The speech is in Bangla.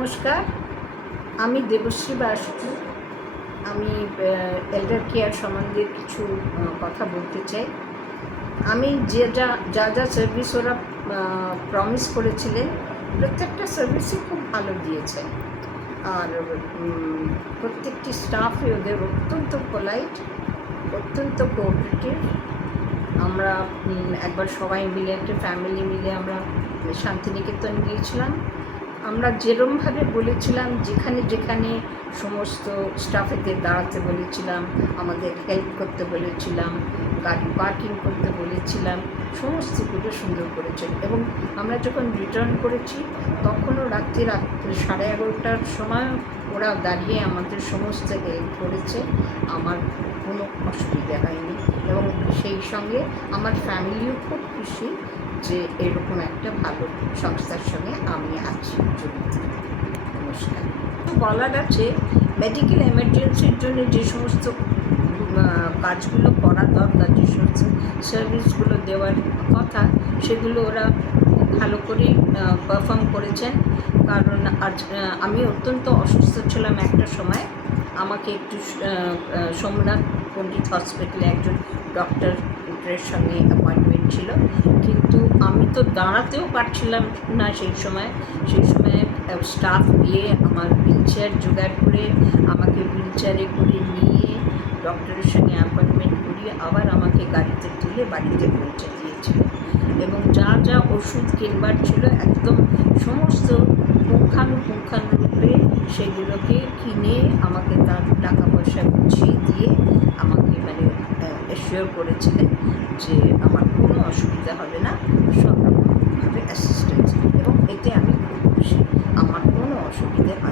নমস্কার, আমি দেবশ্রী বাসু। আমি এল্ডার কেয়ার সম্বন্ধে কিছু কথা বলতে চাই। আমি যা সার্ভিস ওরা প্রমিস করেছিলেন, প্রত্যেকটা সার্ভিসই খুব ভালো দিয়েছে। আর প্রত্যেকটি স্টাফই ওদের অত্যন্ত পোলাইট, অত্যন্ত কোঅপারেটিভ। আমরা একবার সবাই মিলে, একটা ফ্যামিলি মিলে আমরা শান্তিনিকেতন গিয়েছিলাম। আমরা যেরমভাবে বলেছিলাম, যেখানে যেখানে সমস্ত স্টাফেদের দাঁড়াতে বলেছিলাম, আমাদের হেল্প করতে বলেছিলাম, গাড়ি পার্কিং করতে বলেছিলাম, সমস্তগুলো সুন্দর করেছেন। এবং আমরা যখন রিটার্ন করেছি তখনও রাত্রি 11:30টার সময় ওরা দাঁড়িয়ে আমাদের সমস্ত হেল্প করেছে। আমার কোনো অসুবিধা হয়নি এবং সেই সঙ্গে আমার ফ্যামিলিও খুব খুশি যে এরকম একটা ভালো সংস্থার সঙ্গে আমি আছি জড়িত। নমস্কার। বলার আছে, মেডিকেল এমার্জেন্সির জন্য যে সমস্ত কাজগুলো করা দরকার, যে সমস্ত সার্ভিসগুলো দেওয়ার কথা, সেগুলো ওরা ভালো করে পারফর্ম করেছেন। কারণ আজ আমি অত্যন্ত অসুস্থ ছিলাম একটা সময়। আমাকে একটু সোমনাথ পণ্ডিত হসপিটালে একজন ডক্টরের সঙ্গে অ্যাপয়েন্টমেন্ট ছিল, কিন্তু আমি তো দাঁড়াতেও পারছিলাম না সেই সময় স্টাফ গিয়ে আমার হুইল চেয়ার জোগাড় করে আমাকে হুইল চেয়ারে করে নিয়ে ডক্টরের সঙ্গে অ্যাপয়েন্টমেন্ট করিয়ে আবার আমাকে গাড়িতে তুলে বাড়িতে পৌঁছে দিয়েছিল। এবং যা যা ওষুধ কিনবার ছিল একদম সমস্ত পুঙ্খানুপুঙ্খানুরূপে সেগুলোকে কিনে আমাকে তার টাকা পয়সা গুছিয়ে দিয়ে আমাকে এশিওর করেছিলেন যে আমার কোনো অসুবিধা হবে না, সব রকমভাবে অ্যাসিস্ট্যান্স, এবং এতে আমি খুব খুশি। আমার কোনো অসুবিধা হয়